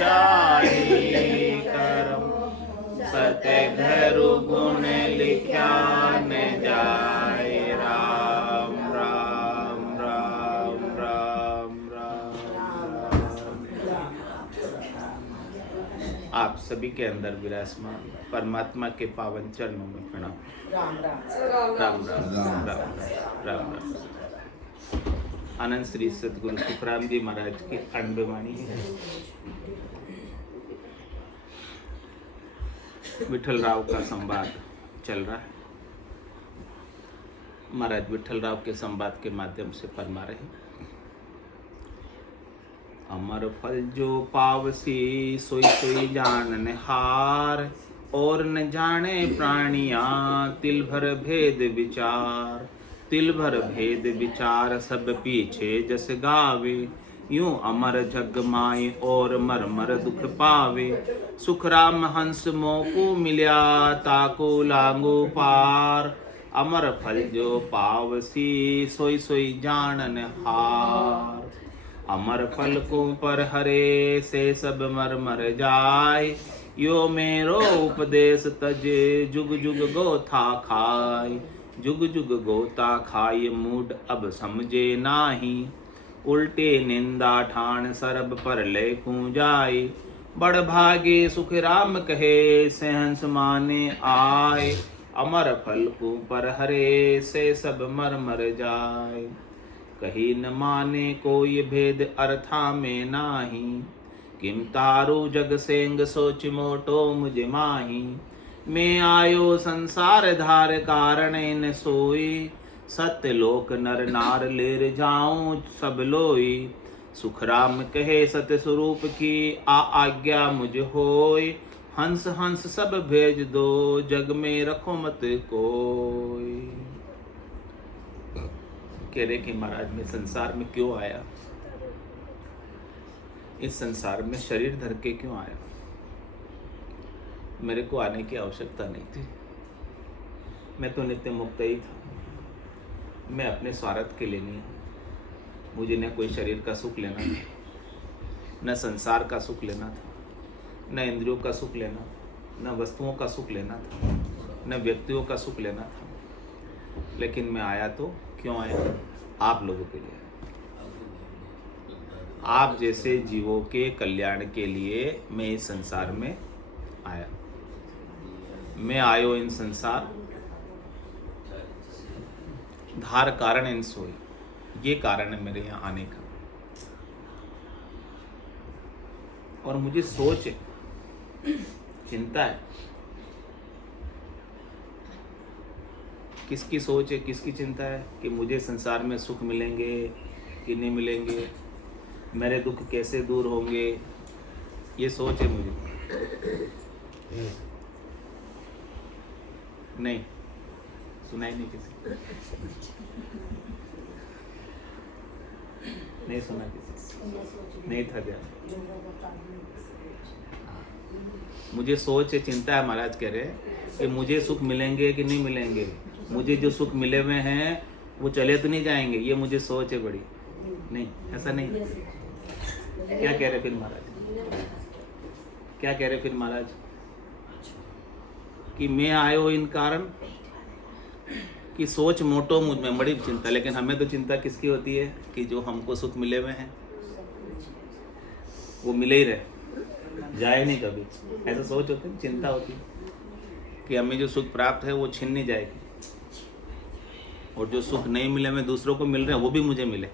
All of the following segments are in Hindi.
शाही करम, सत्य घरु गुण लिख्या न जाए। राम राम राम राम राम। आप सभी के अंदर विराजमान परमात्मा के पावन चरणों में प्रणाम। राम राम राम राम राम राम। आनंद श्री सद्गुरु सुखराम जी महाराज की अनबेवाणी है। विठल राव का संवाद चल रहा है। महाराज विठल राव के संवाद के माध्यम से फरमा रहे हैं, अमर फल जो पावसी सोई सोई जानन हार, और न जाने प्राणिया तिल भर भेद विचार। तिल भर भेद विचार सब पीछे जस गावे, यूं अमर जग माए और मर मर दुख पावे। सुख राम हंस मोको मिल्या ताको लांगो पार, अमर फल जो पावसी सोई सोई जानन हार। अमर फल को पर हरे से सब मर मर जाय, यो मेरो उपदेश तजे जुग जुग गोथा खाय। जुग जुग गोता खाय मूड अब समझे नाही, उल्टे निंदा ठान सरब पर ले जाय। बड़ भागे सुख राम कहे सहंस माने आय, अमर फल को पर हरे से सब मर मर जाय। कही न माने कोई भेद अर्था में नाही, किम तारू जग सेंग सोच मोटो मुझ माही। मैं आयो संसार धार कारण न सोई, सत्य लोक नर नार लेर जाऊं सब लोई। सुख राम कहे सत्य स्वरूप की आज्ञा मुझ होय, हंस हंस सब भेज दो जग में रखो मत कोई। कह रहे कि महाराज मैं संसार में क्यों आया, इस संसार में शरीर धर के क्यों आया। मेरे को आने की आवश्यकता नहीं थी, मैं तो नित्य मुक्त ही था। मैं अपने स्वार्थ के लिए नहीं, मुझे न कोई शरीर का सुख लेना था, न संसार का सुख लेना था, न इंद्रियों का सुख लेना, न वस्तुओं का सुख लेना था, न व्यक्तियों का सुख लेना था। लेकिन मैं आया तो क्यों आया, आप लोगों के लिए, आप जैसे जीवों के कल्याण के लिए मैं इस संसार में आया। मैं आयो इन संसार धार कारण इन सोई, ये कारण है मेरे यहाँ आने का। और मुझे सोच है, चिंता है। किसकी सोच है, किसकी चिंता है कि मुझे संसार में सुख मिलेंगे कि नहीं मिलेंगे, मेरे दुख कैसे दूर होंगे, ये सोच है मुझे। नहीं सुनाई नहीं, किसी नहीं सुना, किसी नहीं था क्या। मुझे सोच है, चिंता है। महाराज कह रहे कि मुझे सुख मिलेंगे कि नहीं मिलेंगे, मुझे जो सुख मिले हुए हैं वो चले तो नहीं जाएंगे, ये मुझे सोच है बड़ी। नहीं, ऐसा नहीं। क्या कह रहे फिर महाराज, क्या कह रहे फिर महाराज कि मैं आयो इन कारण कि सोच मोटो मुझ में बड़ी चिंता। लेकिन हमें तो चिंता किसकी होती है कि जो हमको सुख मिले हुए हैं वो मिले ही रहे, जाए नहीं कभी। ऐसा सोच होती है, चिंता होती है कि हमें जो सुख प्राप्त है वो छीन नहीं जाएगी, और जो सुख नहीं मिले हमें दूसरों को मिल रहे हैं वो भी मुझे मिले।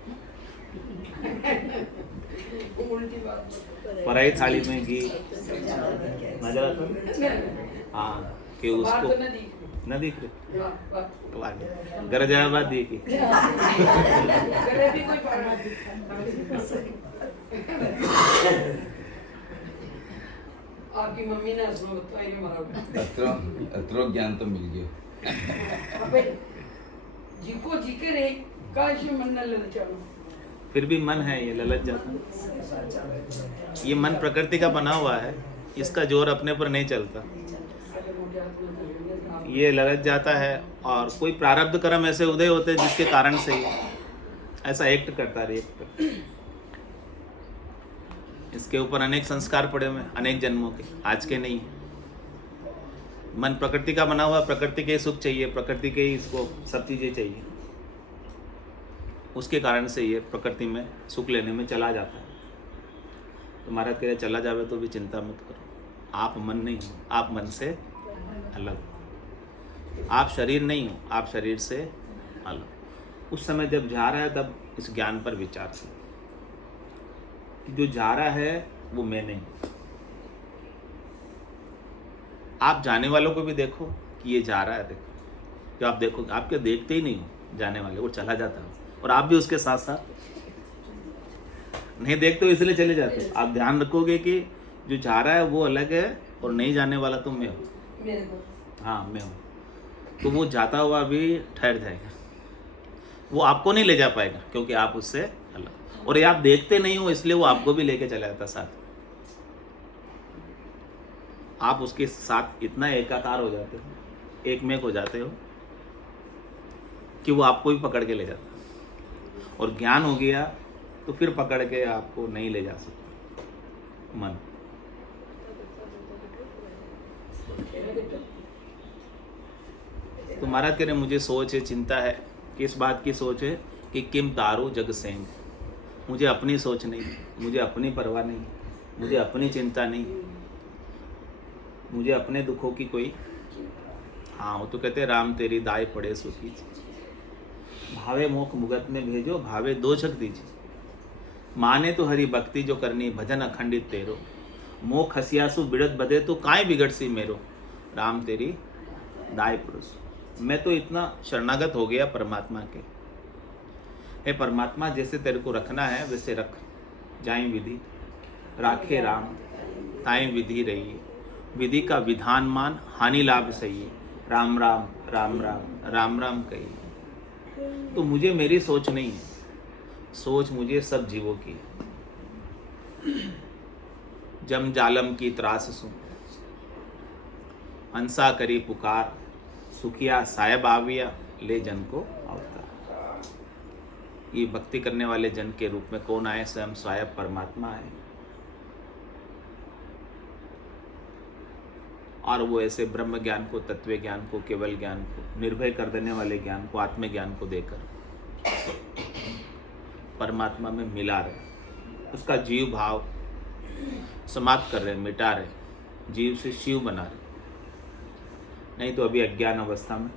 पराई थाली में घी नजर आता, हाँ, कि उसको न दिख रहे गरजाबाद दी की आपकी मम्मी ने अत्रो ज्ञान तो मिल गया। जीको जी के रे काश मन न ललचाओ। फिर भी मन है, ये ललच जाता। ये मन प्रकृति का बना हुआ है, इसका जोर अपने पर नहीं चलता, ये ललच जाता है। और कोई प्रारब्ध कर्म ऐसे उदय होते हैं जिसके कारण से ऐसा एक्ट करता है, रिएक्ट करता है। इसके ऊपर अनेक संस्कार पड़े हुए हैं, अनेक जन्मों के, आज के नहीं है। मन प्रकृति का बना हुआ, प्रकृति के ही सुख चाहिए, प्रकृति के ही इसको सब चीज़ें चाहिए, उसके कारण से ये प्रकृति में सुख लेने में चला जाता है। तो महाराज कह रहे चला जावे तो भी चिंता मत करो, आप मन नहीं हो, आप मन से अलग हो, आप शरीर नहीं हो, आप शरीर से अलग। उस समय जब जा रहा है तब इस ज्ञान पर विचार करो कि जो जा रहा है वो मैं नहीं। आप जाने वालों को भी देखो कि ये जा रहा है, देखो जो आप देखो, आपके देखते ही नहीं हो जाने वाले, वो चला जाता है और आप भी उसके साथ साथ नहीं देखते हो, इसलिए चले जाते हो। आप ध्यान रखोगे कि जो जा रहा है वो अलग है और नहीं जाने वाला तो मैं हूँ, हाँ मैं हूँ, तो वो जाता हुआ भी ठहर जाएगा, वो आपको नहीं ले जा पाएगा क्योंकि आप उससे अलग, और ये आप देखते नहीं हो इसलिए वो आपको भी लेके चला जाता साथ। आप उसके साथ इतना एकाकार हो जाते हो, एकमेक हो जाते हो कि वो आपको भी पकड़ के ले जाता है, और ज्ञान हो गया तो फिर पकड़ के आपको नहीं ले जा सकता मन। तो महाराज कह रहे मुझे सोच है, चिंता है, किस बात की सोच है कि किम तारू जग सेंग, मुझे अपनी सोच नहीं, मुझे अपनी परवाह नहीं, मुझे अपनी चिंता नहीं, मुझे अपने दुखों की कोई, हाँ वो तो कहते हैं राम तेरी दाई पड़े सुखी, भावे मोख मुगत ने भेजो, भावे दो छक दीजिए, माने तो हरि भक्ति जो करनी, भजन अखंडित तेरो, मोख हसियासु बिड़त बदे तो काय बिगड़ सी मेरो, राम तेरी दाई पुरुष। मैं तो इतना शरणागत हो गया परमात्मा के, हे परमात्मा जैसे तेरे को रखना है वैसे रख, जाए विधि राखे राम, ताई विधि रही, विधि का विधान मान, हानि लाभ सही, राम राम राम राम राम राम कही। तो मुझे मेरी सोच नहीं है, सोच मुझे सब जीवों की है। जम जालम की त्रास सुन, हंसा करी पुकार, सुखिया साहेब आविया, ले जन को अवतार। ये भक्ति करने वाले जन के रूप में कौन आए? स्वयं साहेब परमात्मा है। और वो ऐसे ब्रह्म ज्ञान को, तत्व ज्ञान को, केवल ज्ञान को, निर्भय कर देने वाले ज्ञान को, आत्मज्ञान को देकर परमात्मा में मिला रहे, उसका जीव भाव समाप्त कर रहे, मिटा रहे, जीव से शिव बना रहे। नहीं तो अभी अज्ञान अवस्था में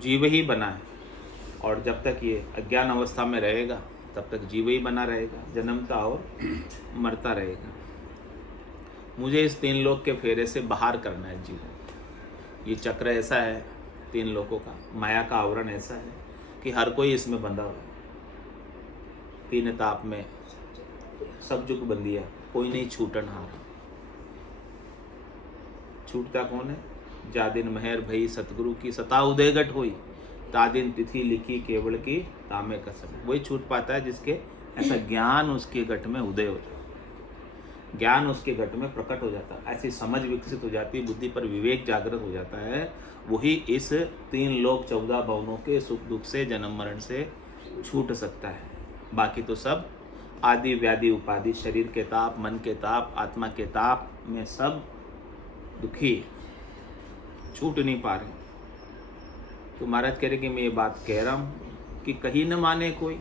जीव ही बना है, और जब तक ये अज्ञान अवस्था में रहेगा तब तक जीव ही बना रहेगा, जन्मता और मरता रहेगा। मुझे इस तीन लोक के फेरे से बाहर करना है जीव। ये चक्र ऐसा है तीन लोकों का, माया का आवरण ऐसा है कि हर कोई इसमें बंधा हुआ है। तीन ताप में सब जुग बंदिया, कोई नहीं छूटन हार। छूटता कौन है? जा दिन मेहर भई सतगुरु की, सता उदय घट हुई, ता दिन तिथि लिखी केवल की, तामे कसम। वही छूट पाता है जिसके ऐसा ज्ञान उसके घट में उदय हो जाता, ज्ञान उसके घट में प्रकट हो जाता है, ऐसी समझ विकसित हो जाती है, बुद्धि पर विवेक जागृत हो जाता है। वही इस तीन लोक 14 भवनों के सुख दुख से, जन्म मरण से छूट सकता है। बाकी तो सब आदि व्याधि उपाधि, शरीर के ताप, मन के ताप, आत्मा के ताप में सब दुखी, छूट नहीं पा रहे। तो महाराज कह रहे कि मैं ये बात कह रहा हूँ कि कहीं न माने कोई,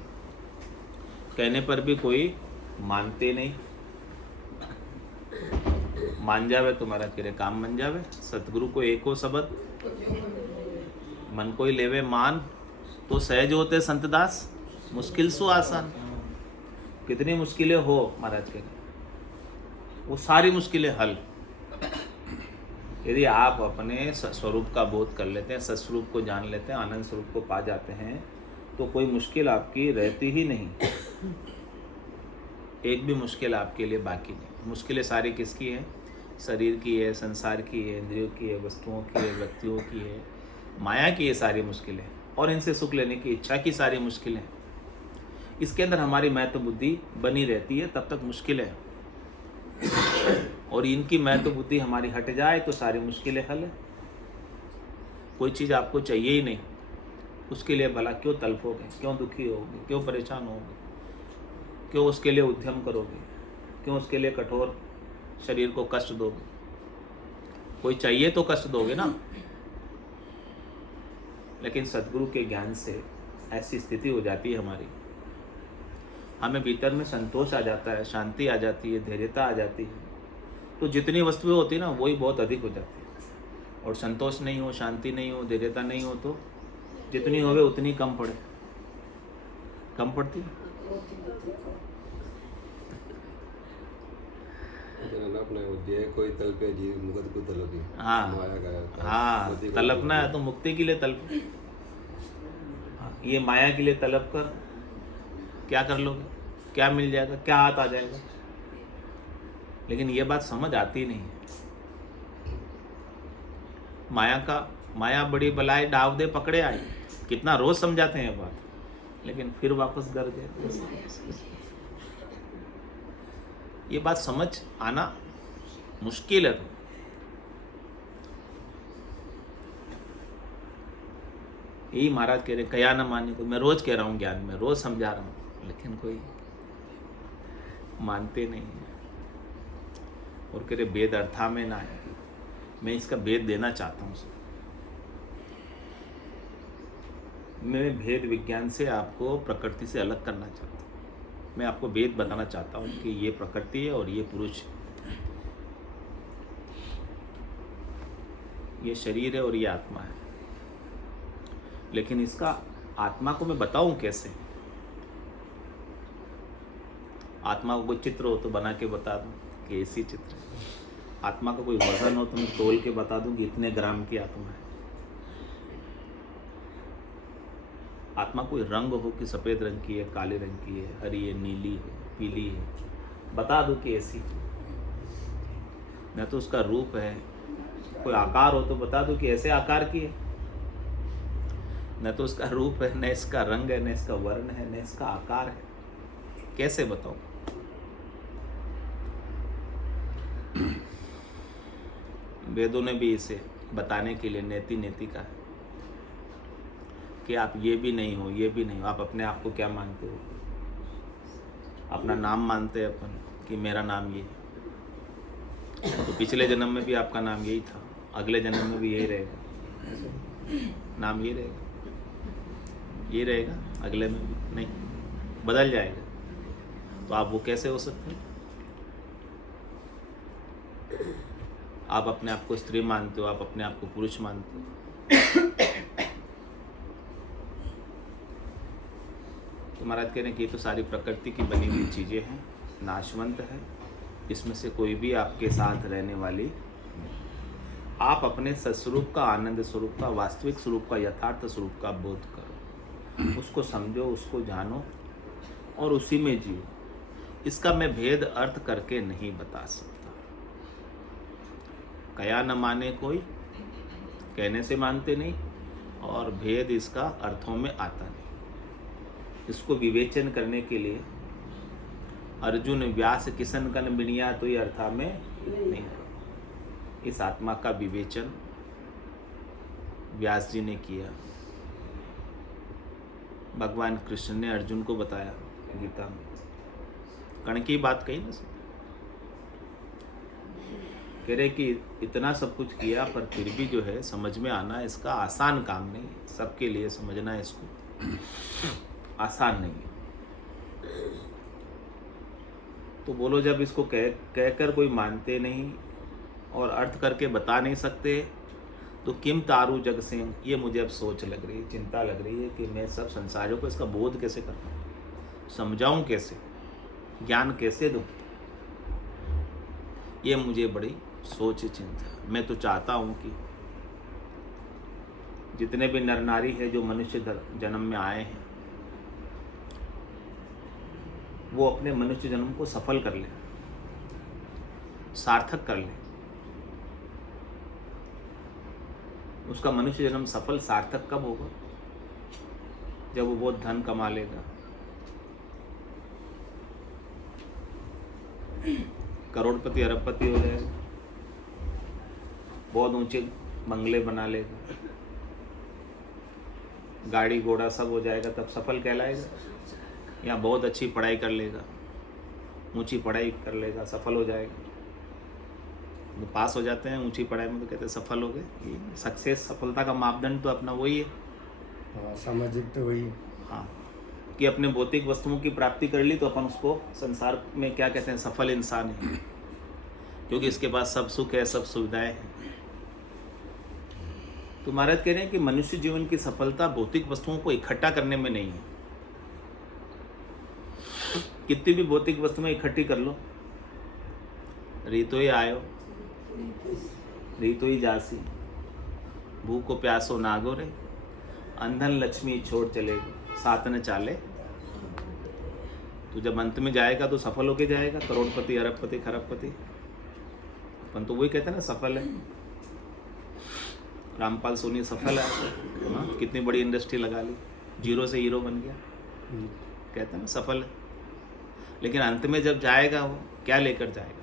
कहने पर भी कोई मानते नहीं। मान जावे तो महाराज कह रहे काम बन जावे। सतगुरु को एको शब्द मन कोई लेवे मान, तो सहज होते संतदास, मुश्किल सो आसान। कितनी मुश्किलें हो महाराज कह रहे, वो सारी मुश्किलें हल यदि आप अपने स्वरूप का बोध कर लेते हैं, सत्स्वरूप को जान लेते हैं, आनंद स्वरूप को पा जाते हैं, तो कोई मुश्किल आपकी रहती ही नहीं। एक भी मुश्किल आपके लिए बाकी नहीं। मुश्किलें सारी किसकी है? शरीर की है, संसार की है, इंद्रियों की है, वस्तुओं की है, व्यक्तियों की है, माया की है सारी मुश्किलें, और इनसे सुख लेने की इच्छा की सारी मुश्किलें। इसके अंदर हमारी महत्व बुद्धि बनी रहती है, तब तक मुश्किल है, और इनकी महत्व बुद्धि हमारी हट जाए तो सारी मुश्किलें हल है। कोई चीज़ आपको चाहिए ही नहीं, उसके लिए भला क्यों तड़पोगे, क्यों दुखी होगे, क्यों परेशान होगे, क्यों उसके लिए उद्यम करोगे? क्यों उसके लिए कठोर शरीर को कष्ट दोगे? कोई चाहिए तो कष्ट दोगे ना। लेकिन सद्गुरु के ज्ञान से ऐसी स्थिति हो जाती है हमारी, हमें भीतर में संतोष आ जाता है, शांति आ जाती है, धैर्यता आ जाती है। तो जितनी वस्तुएं होती है ना वही बहुत अधिक हो जाती है। और संतोष नहीं हो, शांति नहीं हो, धैर्यता नहीं हो तो जितनी होवे उतनी कम पड़े, कम पड़ती है। अपने उद्देश्य कोई तलपे जी मुगत को तलपी। हाँ माया का हाँ, तलपना है तो मुक्ति के लिए तलब। ये माया के लिए तलब कर क्या कर लोगे? क्या मिल जाएगा? क्या हाथ आ जाएगा? लेकिन ये बात समझ आती नहीं। माया बड़ी बलाई डाव दे पकड़े आई, कितना रोज समझाते हैं ये बात, लेकिन फिर वापस घर गए। ये बात समझ आना मुश्किल है। यही महाराज कह रहे कया न माने को। मैं रोज कह रहा हूँ ज्ञान में, रोज समझा रहा हूँ, लेकिन कोई मानते नहीं है। और कह रहे वेद अर्था में ना है। मैं इसका भेद देना चाहता हूँ। मैं भेद विज्ञान से आपको प्रकृति से अलग करना चाहता हूँ। मैं आपको भेद बताना चाहता हूँ कि ये प्रकृति है और ये पुरुष है, ये शरीर है और ये आत्मा है। लेकिन इसका आत्मा को मैं बताऊं कैसे? आत्मा को कोई चित्र हो तो बना के बता दूं कि ऐसी चित्र है। आत्मा का कोई वजन हो तो मैं तोल के बता दूं कि इतने ग्राम की आत्मा है। आत्मा कोई रंग हो कि सफ़ेद रंग की है, काले रंग की है, हरी है, नीली है, पीली है, बता दूं कि ऐसी। न तो उसका रूप है, कोई आकार हो तो बता दूं कि ऐसे आकार की है। न तो उसका रूप है, न इसका रंग है, न इसका वर्ण है, न इसका आकार है। कैसे बताऊं? वेदों ने भी इसे बताने के लिए नेति नेति का है कि आप ये भी नहीं हो, ये भी नहीं हो। आप अपने आप को क्या मानते हो? अपना नाम मानते हैं अपन कि मेरा नाम ये है। तो पिछले जन्म में भी आपका नाम यही था, अगले जन्म में भी यही रहेगा। नाम ये रहेगा, ये रहेगा, अगले में भी नहीं, बदल जाएगा। तो आप वो कैसे हो सकते हैं? आप अपने आप को स्त्री मानते हो, आप अपने आप को पुरुष मानते हो। तो महाराज कह रहे हैं कि ये तो सारी प्रकृति की बनी हुई चीज़ें हैं, नाशवंत है। इसमें से कोई भी आपके साथ रहने वाली, आप अपने सत्स्वरूप का, आनंद स्वरूप का, वास्तविक स्वरूप का, यथार्थ स्वरूप का बोध करो, उसको समझो, उसको जानो और उसी में जियो। इसका मैं भेद अर्थ करके नहीं बता सकता। कया न माने कोई, कहने से मानते नहीं, और भेद इसका अर्थों में आता नहीं। इसको विवेचन करने के लिए अर्जुन व्यास किसन कन बिनिया तो ये अर्था में नहीं। इस आत्मा का विवेचन व्यास जी ने किया। भगवान कृष्ण ने अर्जुन को बताया गीता में, कण की बात कही ना। कह रहे कि इतना सब कुछ किया पर फिर भी जो है समझ में आना इसका आसान काम नहीं है। सबके लिए समझना इसको आसान नहीं है। तो बोलो, जब इसको कहकर कोई मानते नहीं और अर्थ करके बता नहीं सकते तो किम तारू जग सिंह। ये मुझे अब सोच लग रही है, चिंता लग रही है कि मैं सब संसारियों को इसका बोध कैसे कर पाऊँ, समझाऊँ कैसे, ज्ञान कैसे दूँ। ये मुझे बड़ी सोच चिंता। मैं तो चाहता हूँ कि जितने भी नर नारी है जो मनुष्य जन्म में आए हैं, वो अपने मनुष्य जन्म को सफल कर ले, सार्थक कर ले। उसका मनुष्य जन्म सफल सार्थक कब होगा? जब वो बहुत धन कमा लेगा, करोड़पति अरबपति हो जाएगा, बहुत ऊंचे बंगले बना लेगा, गाड़ी घोड़ा सब हो जाएगा, तब सफल कहलाएगा। या बहुत अच्छी पढ़ाई कर लेगा, ऊंची पढ़ाई कर लेगा, सफल हो जाएगा। तो पास हो जाते हैं ऊंची पढ़ाई में तो कहते हैं सफल हो गए। सक्सेस, सफलता का मापदंड तो अपना वही है। हाँ, सामाजिक तो वही है। हाँ, कि अपने भौतिक वस्तुओं की प्राप्ति कर ली तो अपन उसको संसार में क्या कहते हैं, सफल इंसान है, क्योंकि इसके पास सब सुख है, सब सुविधाएं हैं। तो महाराज कह रहे हैं कि मनुष्य जीवन की सफलता भौतिक वस्तुओं को इकट्ठा करने में नहीं है। कितनी भी भौतिक वस्तुएं इकट्ठी कर लो, रीतो ही आयो रीतो ही जासी, भूखो प्यासो नागो रे, अंधन लक्ष्मी छोड़ चले साथ न चाले। तो जब अंत में जाएगा तो सफल होके जाएगा, करोड़पति, अरबपति, खरबपति। अपन तो वही कहते हैं ना, सफल है। रामपाल सोनी सफल है। हाँ, कितनी बड़ी इंडस्ट्री लगा ली, जीरो से हीरो बन गया, कहते हैं ना सफल है। लेकिन अंत में जब जाएगा वो क्या लेकर जाएगा?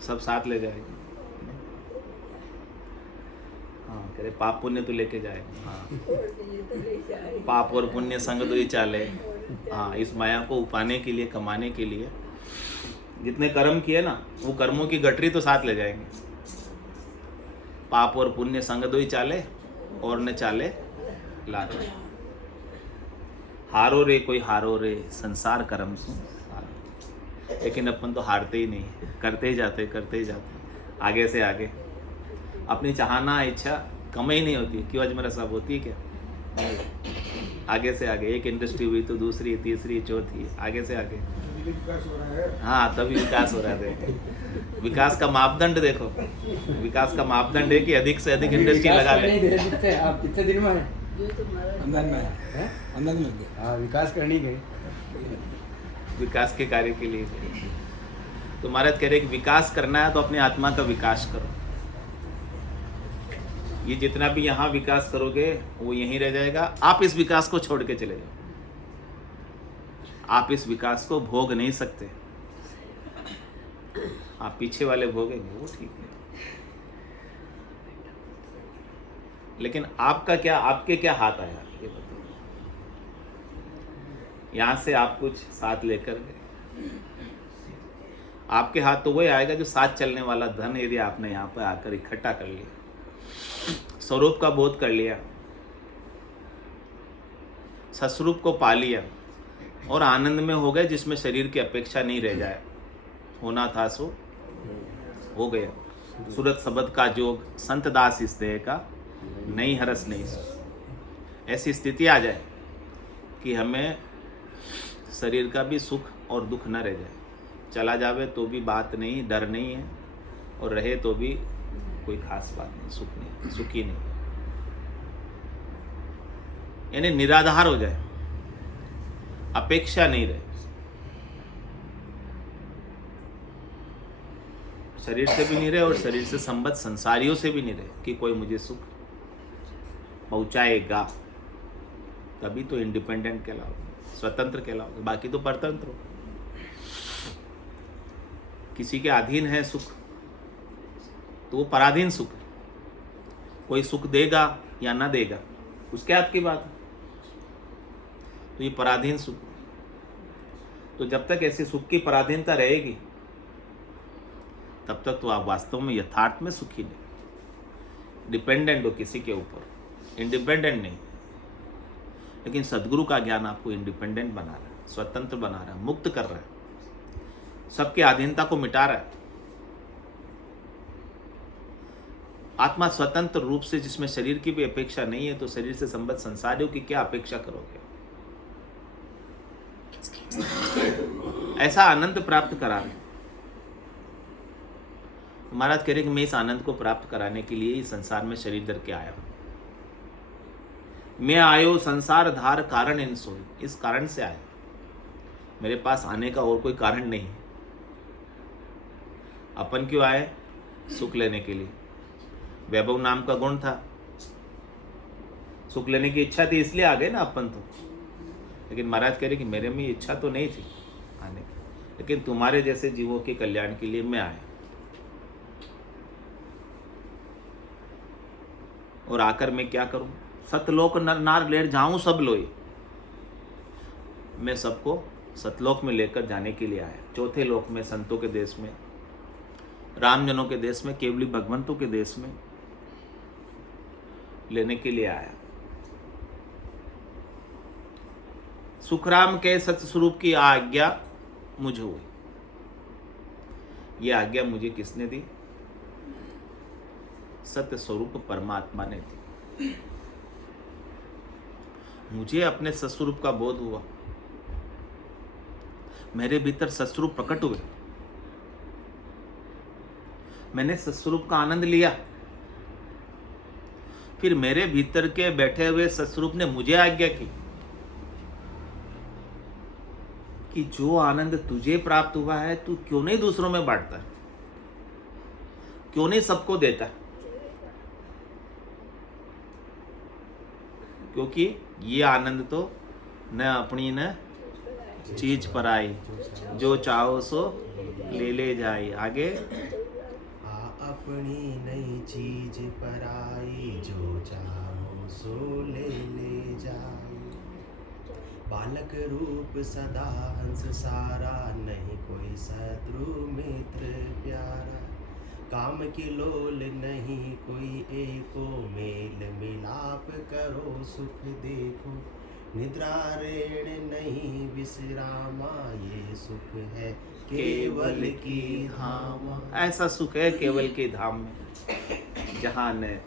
सब साथ ले जाएगा। हाँ, कह रहे पाप पुण्य तो लेके जाएगा। हाँ, पाप और पुण्य संग तो ही चाले। हाँ, इस माया को उपाने के लिए, कमाने के लिए जितने कर्म किए ना, वो कर्मों की गठरी तो साथ ले जाएंगे। पाप और पुण्य संग दो ही चाले, और न चाले लारे। हारो रे कोई हारो रे, संसार कर्म सु हारो। लेकिन अपन तो हारते ही नहीं, करते ही जाते आगे से आगे। अपनी चाहना इच्छा कम ही नहीं होती, क्यों अजमेरा साहब होती है क्या? नहीं। आगे से आगे, एक इंडस्ट्री हुई तो दूसरी, तीसरी, चौथी, आगे से आगे। हाँ, तभी विकास हो रहा है। विकास का मापदंड देखो, विकास का मापदंड है कि अधिक से अधिक इंडस्ट्री लगा ले। आप कितने दिन में हैं? अंदर में हाँ, विकास करनी गए। विकास के कार्य के लिए। तो महाराज कह रहे कि विकास करना है तो अपने आत्मा का विकास करो। ये जितना भी यहाँ विकास करोगे वो यहीं रह जाएगा। आप इस विकास को छोड़ के चले जाओ, आप इस विकास को भोग नहीं सकते। आप पीछे वाले भोगेंगे, वो ठीक है, लेकिन आपका क्या, आपके क्या हाथ आया ये बताओ। यहां से आप कुछ साथ लेकर गए, आपके हाथ तो वही आएगा जो साथ चलने वाला धन यदि आपने यहाँ पर आकर इकट्ठा कर लिया, स्वरूप का बोध कर लिया, सस्वरूप को पा लिया और आनंद में हो गए, जिसमें शरीर की अपेक्षा नहीं रह जाए। होना था सो हो गया। सूरत शब्द का जोग, संत दास इस देह का, नहीं हरस नहीं सुख। ऐसी स्थिति आ जाए कि हमें शरीर का भी सुख और दुख न रह जाए। चला जावे तो भी बात नहीं, डर नहीं है, और रहे तो भी कोई खास बात नहीं, सुख नहीं, सुखी नहीं, यानी निराधार हो जाए, अपेक्षा नहीं रहे। शरीर से भी नहीं रहे और शरीर से संबद्ध संसारियों से भी नहीं रहे कि कोई मुझे सुख पहुंचाएगा। तभी तो इंडिपेंडेंट कहलाओगे, स्वतंत्र कहलाओगे, बाकी तो परतंत्र हो। किसी के अधीन है सुख तो वो पराधीन सुख है। कोई सुख देगा या ना देगा उसके हाथ की बात है, तो ये पराधीन सुख। तो जब तक ऐसी सुख की पराधीनता रहेगी तब तक तो आप वास्तव में यथार्थ में सुखी नहीं। डिपेंडेंट हो किसी के ऊपर, इंडिपेंडेंट नहीं। लेकिन सदगुरु का ज्ञान आपको इंडिपेंडेंट बना रहा है, स्वतंत्र बना रहा है, मुक्त कर रहा है, सबके अधीनता को मिटा रहा है। आत्मा स्वतंत्र रूप से, जिसमें शरीर की भी अपेक्षा नहीं है, तो शरीर से संबद्ध संसारियों की क्या अपेक्षा करोगे? ऐसा आनंद प्राप्त करा रहे। महाराज कह रहे कि मैं इस आनंद को प्राप्त कराने के लिए इस संसार में शरीर धर के आया हूं। मैं आयो संसार धार कारण इन सोई, इस कारण से आया। मेरे पास आने का और कोई कारण नहीं है। अपन क्यों आए? सुख लेने के लिए। वैभव नाम का गुण था, सुख लेने की इच्छा थी, इसलिए आ गए ना अपन तो। लेकिन महाराज कह रहे कि मेरे में इच्छा तो नहीं थी आने की, लेकिन तुम्हारे जैसे जीवों के कल्याण के लिए मैं आया। और आकर मैं क्या करूं? सतलोक नर नार लेर जाऊं सब लोई। मैं सबको सतलोक में लेकर जाने के लिए आया, चौथे लोक में, संतों के देश में, रामजनों के देश में, केवली भगवंतों के देश में लेने के लिए आया। सुखराम के सतस्वरूप की आज्ञा मुझे हुई। यह आज्ञा मुझे किसने दी? सत्य स्वरूप परमात्मा ने दी। मुझे अपने सत्स्वरूप का बोध हुआ, मेरे भीतर सत्स्वरूप प्रकट हुए, मैंने सत्स्वरूप का आनंद लिया। फिर मेरे भीतर के बैठे हुए सत्स्वरूप ने मुझे आज्ञा की कि जो आनंद तुझे प्राप्त हुआ है, तू क्यों नहीं दूसरों में बांटता है, क्यों नहीं सबको देता है? क्योंकि ये आनंद तो न अपनी न चीज पर आई, जो चाहो सो ले ले जाए। आगे अपनी नई चीज पर आई, जो चाहो सो ले जाए। बालक रूप सदा हंस सारा, नहीं कोई शत्रु मित्र प्यारा। काम की लोल नहीं कोई एको, मेल मिलाप करो सुख देखो। निद्रा ऋण नहीं विश्रामा, ये सुख है केवल की धाम। ऐसा सुख है केवल के धाम में, जहाँ न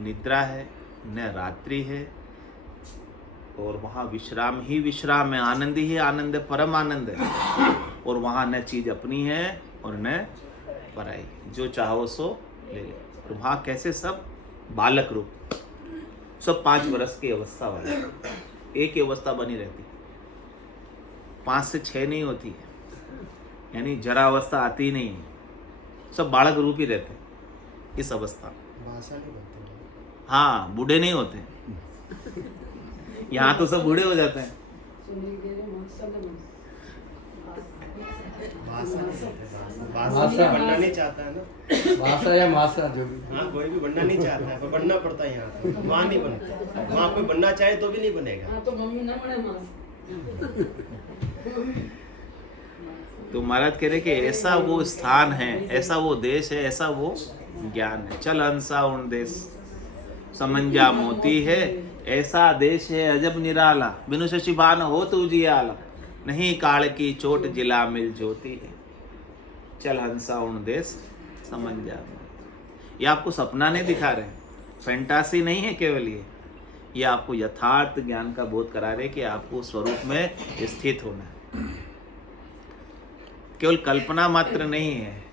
निद्रा है न रात्रि है, और वहाँ विश्राम ही विश्राम है, आनंद ही आनंद है, परम आनंद है। और वहाँ न चीज अपनी है और न पराई, जो चाहो सो ले ले। और वहाँ कैसे सब बालक रूप, सब 5 वर्ष की अवस्था वाले, एक ही अवस्था बनी रहती, 5 से 6 नहीं होती है, यानी जरा अवस्था आती ही नहीं है, सब बालक रूप ही रहते इस अवस्था। भाषा नहीं बनती। हाँ, बूढ़े नहीं होते, यहाँ तो सब बूढ़े हो जाते हैं। भाषा बनना नहीं चाहता है ना, भाषा या मासा जो भी। हाँ कोई भी बनना नहीं चाहता है, पर बनना पड़ता है यहाँ तो। वहाँ नहीं बनता, वहाँ कोई बनना चाहे तो भी नहीं बनेगा। हाँ, तो मम्मी ना बने मांस। तो महाराज कह रहे कि ऐसा वो स्थान है, ऐसा वो देश है, ऐसा वो ज्ञान है। चल हंसा उन देश समंजा मोती है, ऐसा देश है अजब निराला। बिनु शशि भान हो तू जियाला, नहीं काल की चोट जिला मिल ज्योति है। चल हंसा उन देश समंजा मोती। ये आपको सपना नहीं दिखा रहे, फैंटासी नहीं है केवल ये आपको यथार्थ ज्ञान का बोध करा रहे कि आपको स्वरूप में स्थित होना है, केवल कल्पना मात्र नहीं है।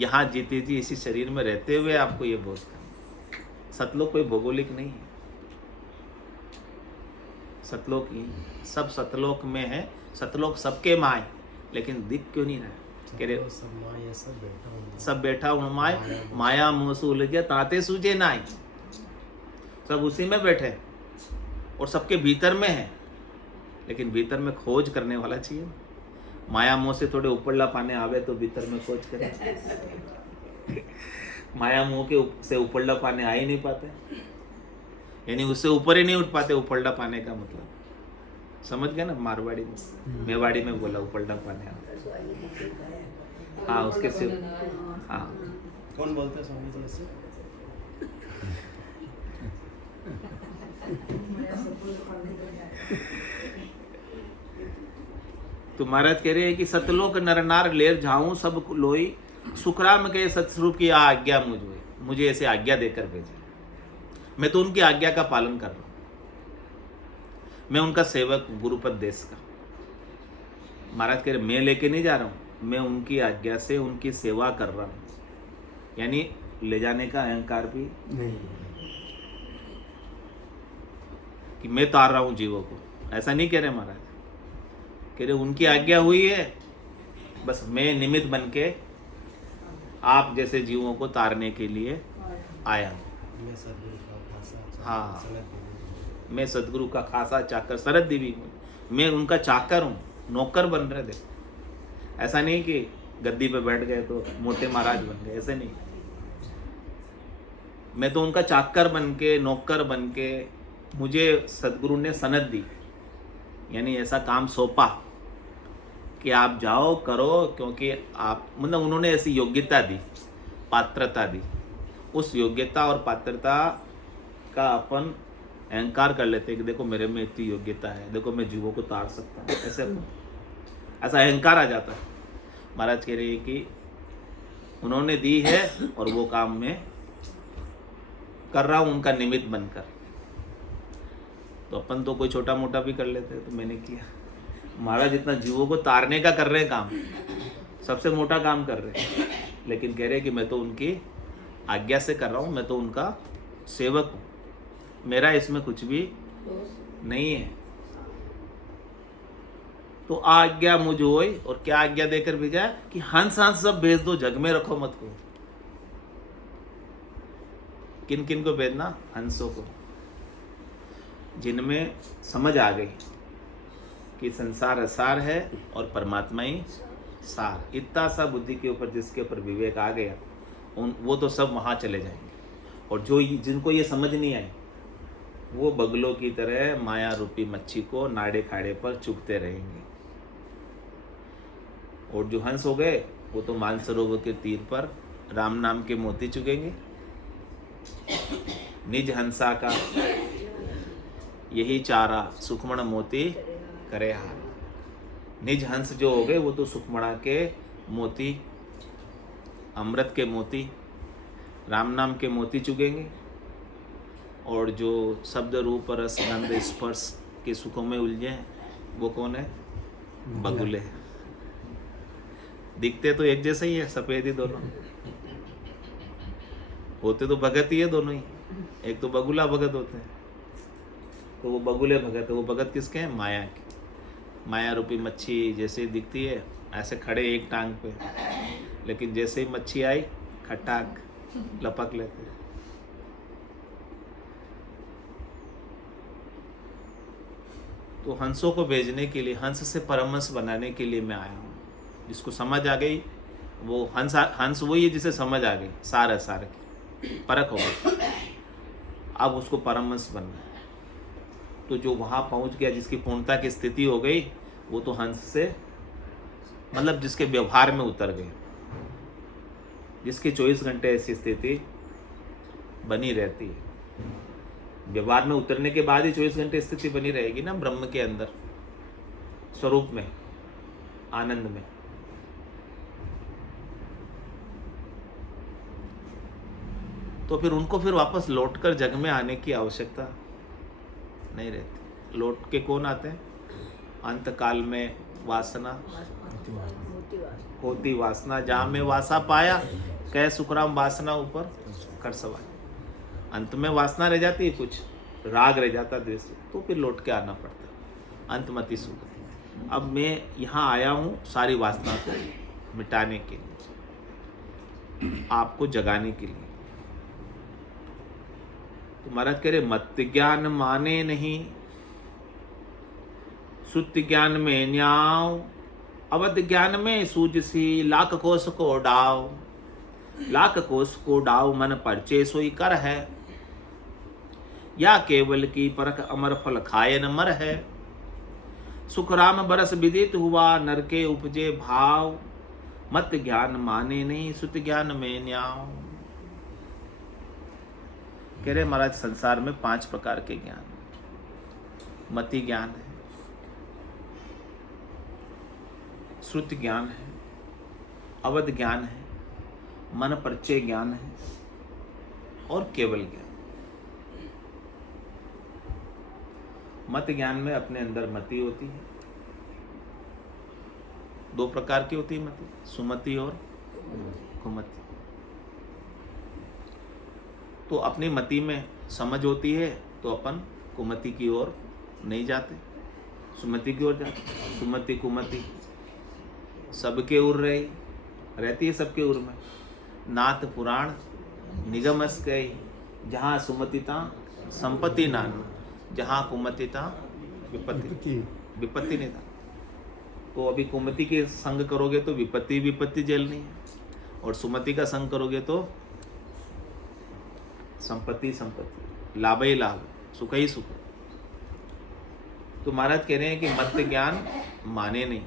यहाँ जीते जी इसी शरीर में रहते हुए आपको ये बोध करना। सतलोक कोई भौगोलिक नहीं है, सतलोक ही सब सतलोक में है। सतलोक सबके माय, लेकिन दिख क्यों नहीं रहा? कह रहे सब बैठा हूँ माय, माया मोह से उलझे ताते सूझे नाई। सब उसी में बैठे और सबके भीतर में है, लेकिन भीतर में खोज करने वाला चाहिए। माया मोह से थोड़े उपरला पाने आवे तो भीतर में खोज करे। माया मोह के से उपरला पाने आ ही नहीं पाते, यानी उससे ऊपर ही नहीं उठ पाते। उपरला पाने का मतलब समझ गए ना? मारवाड़ी में, मेवाड़ी में बोला उपरला पाने आ। हाँ, उसके से हाँ। कौन बोलते हैं स्वामी जी ऐसे? तो महाराज कह रहे हैं कि सतलोक नर नार लेर जाऊं सब लोई, सुखराम के सतस्वरूप की आज्ञा मुझे ऐसे आज्ञा देकर भेजे। मैं तो उनकी आज्ञा का पालन कर रहा हूं, मैं उनका सेवक, गुरुपद देश का। महाराज कह रहे मैं लेके नहीं जा रहा हूं, मैं उनकी आज्ञा से उनकी सेवा कर रहा हूं, यानी ले जाने का अहंकार भी नहीं कि मैं तार रहा हूं जीवों को, ऐसा नहीं कह रहे महाराज। कह रहे उनकी आज्ञा हुई है, बस मैं निमित्त बन के आप जैसे जीवों को तारने के लिए आया। मैं सदगुरु का खासा हाँ। सनद देवी। मैं सदगुरु का खासा चाकर, शरद देवी मैं उनका चाकर हूँ, नौकर बन रहे थे। ऐसा नहीं कि गद्दी पे बैठ गए तो मोटे महाराज बन गए, ऐसे नहीं। मैं तो उनका चाकर बन के, नौकर बन के, मुझे सदगुरु ने सनद दी यानी ऐसा काम सौंपा कि आप जाओ करो, क्योंकि आप मतलब उन्होंने ऐसी योग्यता दी, पात्रता दी। उस योग्यता और पात्रता का अपन अहंकार कर लेते हैं कि देखो मेरे में इतनी योग्यता है, देखो मैं जीवों को तार सकता हूँ, ऐसा अहंकार आ जाता है। महाराज कह रहे हैं कि उन्होंने दी है और वो काम मैं कर रहा हूँ उनका निमित्त बनकर। तो अपन तो कोई छोटा मोटा भी कर लेते हैं, तो मैंने किया। महाराज इतना जीवों को तारने का कर रहे हैं काम, सबसे मोटा काम कर रहे हैं, लेकिन कह रहे हैं कि मैं तो उनकी आज्ञा से कर रहा हूँ, मैं तो उनका सेवक हूँ, मेरा इसमें कुछ भी नहीं है। तो आज्ञा मुझ होई, और क्या आज्ञा देकर भेजा है कि हंस हंस सब भेज दो, जग में रखो मत को। किन किन को भेजना? हंसों को, जिनमें समझ आ गई कि संसार असार है और परमात्मा ही सार। इतना सा बुद्धि के ऊपर जिसके ऊपर विवेक आ गया, वो तो सब वहाँ चले जाएंगे। और जो जिनको ये समझ नहीं आई, वो बगलों की तरह माया रूपी मच्छी को नाड़े खाड़े पर चुभते रहेंगे। और जो हंस हो गए, वो तो मानसरोवर के तीर पर राम नाम के मोती चुगेंगे। निज हंसा का यही चारा, सुखमण मोती करे हार। निज हंस जो हो गए, वो तो सुखमणा के मोती, अमृत के मोती, राम नाम के मोती चुगेंगे। और जो शब्द रूप रस गंध स्पर्श के सुखों में उलझे हैं, वो कौन है? बगुले। दिखते तो एक जैसे ही है, सफेद ही दोनों, होते तो भगत ही है दोनों ही। एक तो बगुला भगत होते हैं, तो वो बगुले भगत है। वो भगत किसके हैं? माया के। माया रूपी मच्छी जैसे दिखती है, ऐसे खड़े एक टांग पे, लेकिन जैसे ही मच्छी आई, खटाक लपक लेते हैं। तो हंसों को भेजने के लिए, हंस से परमहंस बनाने के लिए मैं आया हूँ। जिसको समझ आ गई, वो हंस वही है जिसे समझ आ गई सार असार की, परख हो गई, अब उसको परमहंस बनना है। तो जो वहाँ पहुँच गया, जिसकी पूर्णता की स्थिति हो गई, वो तो हंस से मतलब जिसके व्यवहार में उतर गए, जिसके 24 घंटे ऐसी स्थिति बनी रहती है। व्यवहार में उतरने के बाद ही 24 घंटे स्थिति बनी रहेगी ना, ब्रह्म के अंदर, स्वरूप में, आनंद में। तो फिर उनको फिर वापस लौटकर जग में आने की आवश्यकता नहीं रहती। लौट के कौन आते हैं? अंत काल में वासना होती वासना, जहाँ में वासा पाया, कह सुखराम वासना ऊपर कर सवार। अंत में वासना रह जाती है, कुछ राग रह जाता द्वेष, तो फिर लौट के आना पड़ता है। अंतमति सुगति। अब मैं यहाँ आया हूँ सारी वासना को मिटाने के लिए, आपको जगाने के लिए। तो महाराज कह रहे, मत ज्ञान माने नहीं, श्रुति ज्ञान में न्याव, अवध ज्ञान में सूझसी, लाख कोस को डाव। लाख कोस को डाव, मन परचे सोई कर है, या केवल की परख अमर फल खाए न मर है। सुख राम बरस विदित हुआ, नर के उपजे भाव। मत ज्ञान माने नहीं, श्रुति ज्ञान में न्याव। कह रहे महाराज, संसार में 5 प्रकार के ज्ञान। मति ज्ञान है, श्रुति ज्ञान है, अवध ज्ञान है, मन परिचय ज्ञान है, और केवल ज्ञान। मत ज्ञान में अपने अंदर मति होती है। 2 प्रकार की होती है मति, सुमति और कुमति। तो अपनी मति में समझ होती है, तो अपन कुमति की ओर नहीं जाते, सुमति की ओर जाते। सुमति कुमति सबके उर रहती है, सबके उर में। नाथ पुराण निगमस गई, जहाँ सुमतिता संपत्ति नान, जहाँ कुमतिता विपत्ति नहीं था। तो अभी कुमति के संग करोगे तो विपत्ति झेलनी है, और सुमति का संग करोगे तो संपत्ति, लाभ ही लाभ, सुख ही सुख। तो महाराज कह रहे हैं कि मत ज्ञान माने नहीं।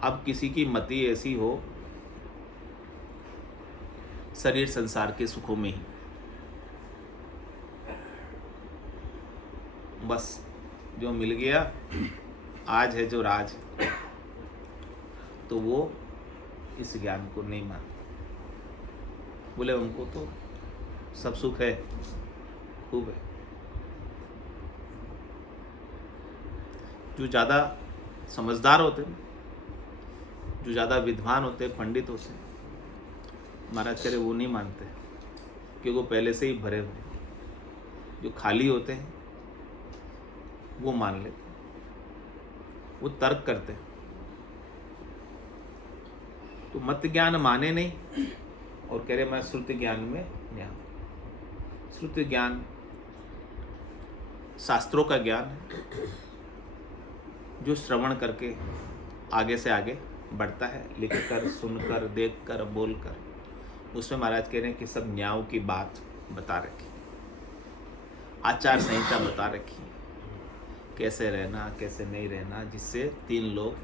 अब किसी की मति ऐसी हो शरीर संसार के सुखों में ही, बस जो मिल गया आज है जो राज, तो वो इस ज्ञान को नहीं मानते। बोले उनको तो सब सुख है, खूब है। जो ज़्यादा समझदार होते हैं, जो ज़्यादा विद्वान होते हैं, पंडित होते हैं, महाराज कह रहे वो नहीं मानते, क्योंकि वो पहले से ही भरे हुए। जो खाली होते हैं वो मान लेते, वो तर्क करते हैं। तो मत ज्ञान माने नहीं और कह रहे मैं श्रुति ज्ञान में ज्ञान। श्रुति ज्ञान शास्त्रों का ज्ञान है, जो श्रवण करके आगे से आगे बढ़ता है, लिखकर, सुनकर, देखकर, बोलकर। उसमें महाराज कह रहे हैं कि सब न्यायों की बात बता रखी, आचार संहिता बता रखी, कैसे रहना कैसे नहीं रहना, जिससे 3 लोग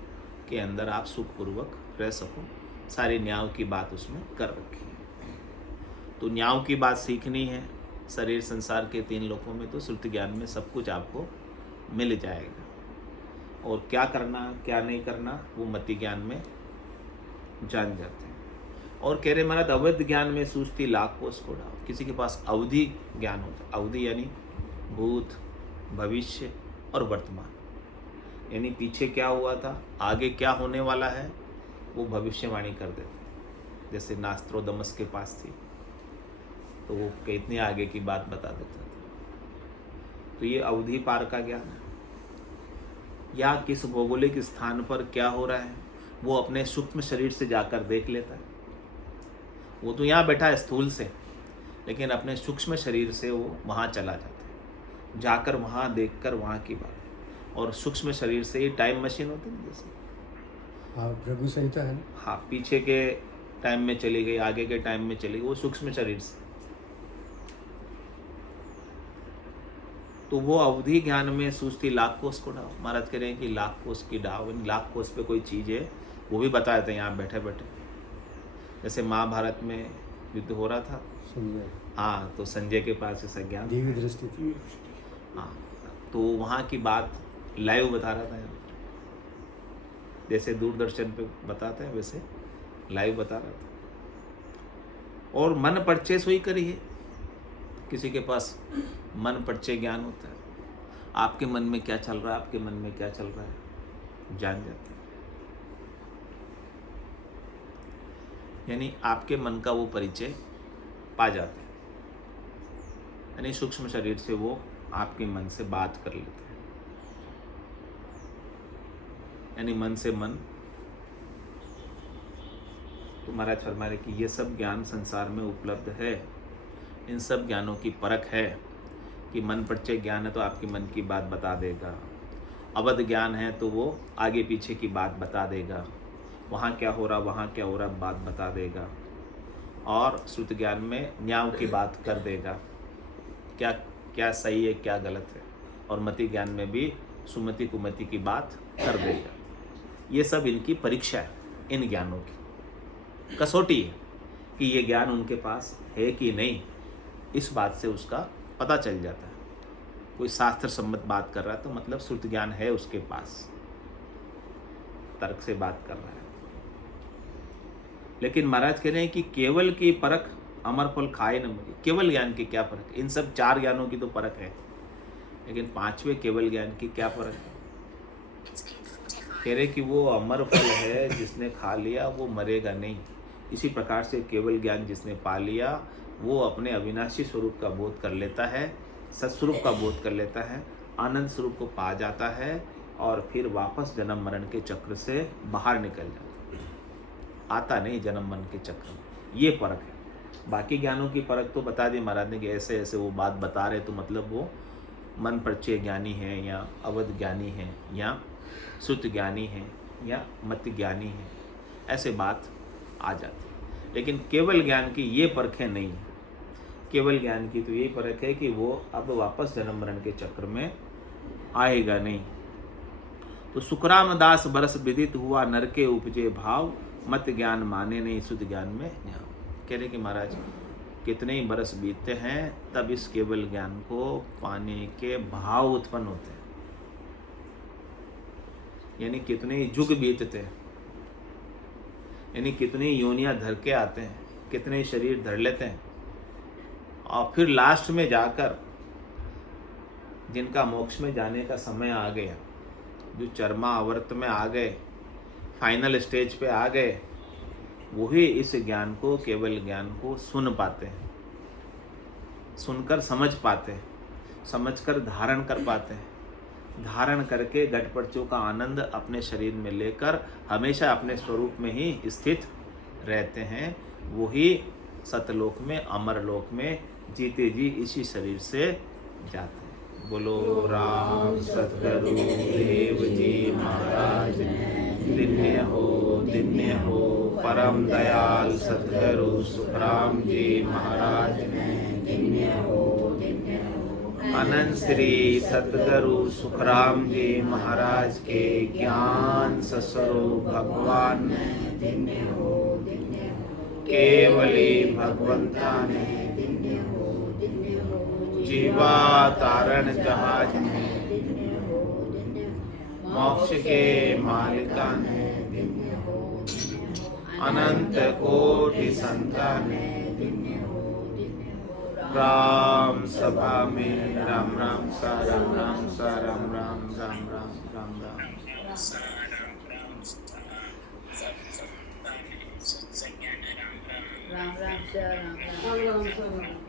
के अंदर आप सुखपूर्वक रह सको। सारी न्यायों की बात उसमें कर रखी है। तो न्यायों की बात सीखनी है शरीर संसार के 3 लोकों में, तो श्रुति ज्ञान में सब कुछ आपको मिल जाएगा। और क्या करना क्या नहीं करना वो मति ज्ञान में जान जाते हैं। और कह रहे महाराज अवध ज्ञान में सूझती लाख कोस को डाल। किसी के पास अवधि ज्ञान होता है, अवधि यानी भूत, भविष्य और वर्तमान, यानी पीछे क्या हुआ था, आगे क्या होने वाला है, वो भविष्यवाणी कर देते। जैसे नास्त्रोदमस के पास थी, तो वो कितने आगे की बात बता देता था। तो ये अवधि पार का ज्ञान है। या किस भौगोलिक स्थान पर क्या हो रहा है वो अपने सूक्ष्म शरीर से जाकर देख लेता है। वो तो यहाँ बैठा है स्थूल से, लेकिन अपने सूक्ष्म शरीर से वो वहाँ चला जाता है, जाकर वहाँ देखकर वहाँ की बात। और सूक्ष्म शरीर से ही टाइम मशीन होती है जैसे, हाँ भृगु संहिता है ना। हाँ, पीछे के टाइम में चली गई, आगे के टाइम में चली गई, वो सूक्ष्म शरीर से। तो वो अवधि ज्ञान में सूझती लाख कोस को डाव। महाराज कह रहे हैं कि लाख कोस की डाव, लाख कोस पे कोई चीज़ है वो भी बता देते हैं यहाँ बैठे बैठे। जैसे महाभारत में युद्ध हो रहा था, संजय, हाँ, तो संजय के पास ऐसा ज्ञान, देवी दृष्टि थी। हाँ, तो वहाँ की बात लाइव बता रहा था यहाँ। जैसे दूरदर्शन पे बताते हैं वैसे लाइव बता रहा था। और मन परिचय सोई करी है। किसी के पास मन परिचय ज्ञान होता है, आपके मन में क्या चल रहा है, आपके मन में क्या चल रहा है जान जाते हैं। यानी आपके मन का वो परिचय पा जाते हैं, यानी सूक्ष्म शरीर से वो आपके मन से बात कर लेते हैं। यानी मन से मन। तो महाराज फरमा रहे कि ये सब ज्ञान संसार में उपलब्ध है। इन सब ज्ञानों की परख है कि मन परिचय ज्ञान है तो आपके मन की बात बता देगा, अवध ज्ञान है तो वो आगे पीछे की बात बता देगा, वहाँ क्या हो रहा वहाँ क्या हो रहा बात बता देगा, और श्रुति ज्ञान में न्याय की बात कर देगा, क्या क्या सही है क्या गलत है, और मति ज्ञान में भी सुमति कुमति की बात कर देगा। ये सब इनकी परीक्षा है, इन ज्ञानों की कसौटी है कि ये ज्ञान उनके पास है कि नहीं। इस बात से उसका पता चल जाता है। कोई शास्त्र सम्मत बात कर रहा है तो मतलब श्रुति ज्ञान है उसके पास, तर्क से बात कर रहा है। लेकिन महाराज कह रहे हैं कि केवल की परख अमर फल खाए न मरे। केवल ज्ञान की क्या परख? इन सब 4 ज्ञानों की तो परख है, लेकिन 5वें केवल ज्ञान की क्या परख है? कह रहे कि वो अमर फल है, जिसने खा लिया वो मरेगा नहीं। इसी प्रकार से केवल ज्ञान जिसने पा लिया वो अपने अविनाशी स्वरूप का बोध कर लेता है, सत्स्वरूप का बोध कर लेता है, आनंद स्वरूप को पा जाता है और फिर वापस जन्म मरण के चक्र से बाहर निकल जाता है, आता नहीं जन्म मरण के चक्र में। ये परख है। बाकी ज्ञानों की परख तो बता दी महाराज ने कि ऐसे ऐसे वो बात बता रहे, तो मतलब वो मन परिचय ज्ञानी है या अवध ज्ञानी है या श्रुति ज्ञानी है या मत ज्ञानी है, ऐसे बात आ जाती है। लेकिन केवल ज्ञान की ये परखें नहीं है। केवल ज्ञान की तो यही परख है कि वो अब वापस जन्म मरण के चक्र में आएगा नहीं। तो सुखराम दास बरस विदित हुआ, नर के उपजे भाव, मत ज्ञान माने नहीं शुद्ध ज्ञान में न्याव। कह रहे कि महाराज कितने ही बरस बीतते हैं तब इस केवल ज्ञान को पाने के भाव उत्पन्न होते हैं। यानी कितने ही युग बीतते हैं, यानी कितनी योनियां धर के आते हैं, कितने ही शरीर धर लेते हैं, और फिर लास्ट में जाकर जिनका मोक्ष में जाने का समय आ गया, जो चरमावर्त में आ गए, फाइनल स्टेज पे आ गए, वही इस ज्ञान को, केवल ज्ञान को सुन पाते हैं, सुनकर समझ पाते हैं, समझकर धारण कर पाते हैं, धारण करके घटपटचों का आनंद अपने शरीर में लेकर हमेशा अपने स्वरूप में ही स्थित रहते हैं। वही सतलोक में, अमरलोक में जीते जी इसी शरीर से जाते हैं। बोलो राम सतगुरु देव जी महाराज दिन्य हो परम दयाल सतगुरु सुखराम जी महाराज अनंत श्री सतगुरु सुखराम जी महाराज के ज्ञान सस्वरूप भगवान केवली भगवंता ने जीवा तारण जहाज में मोक्ष के मालिका ने अनंत कोटि संतान ने राम सभा में राम राम सा राम राम सा राम राम राम राम राम राम राम राम से राम राम।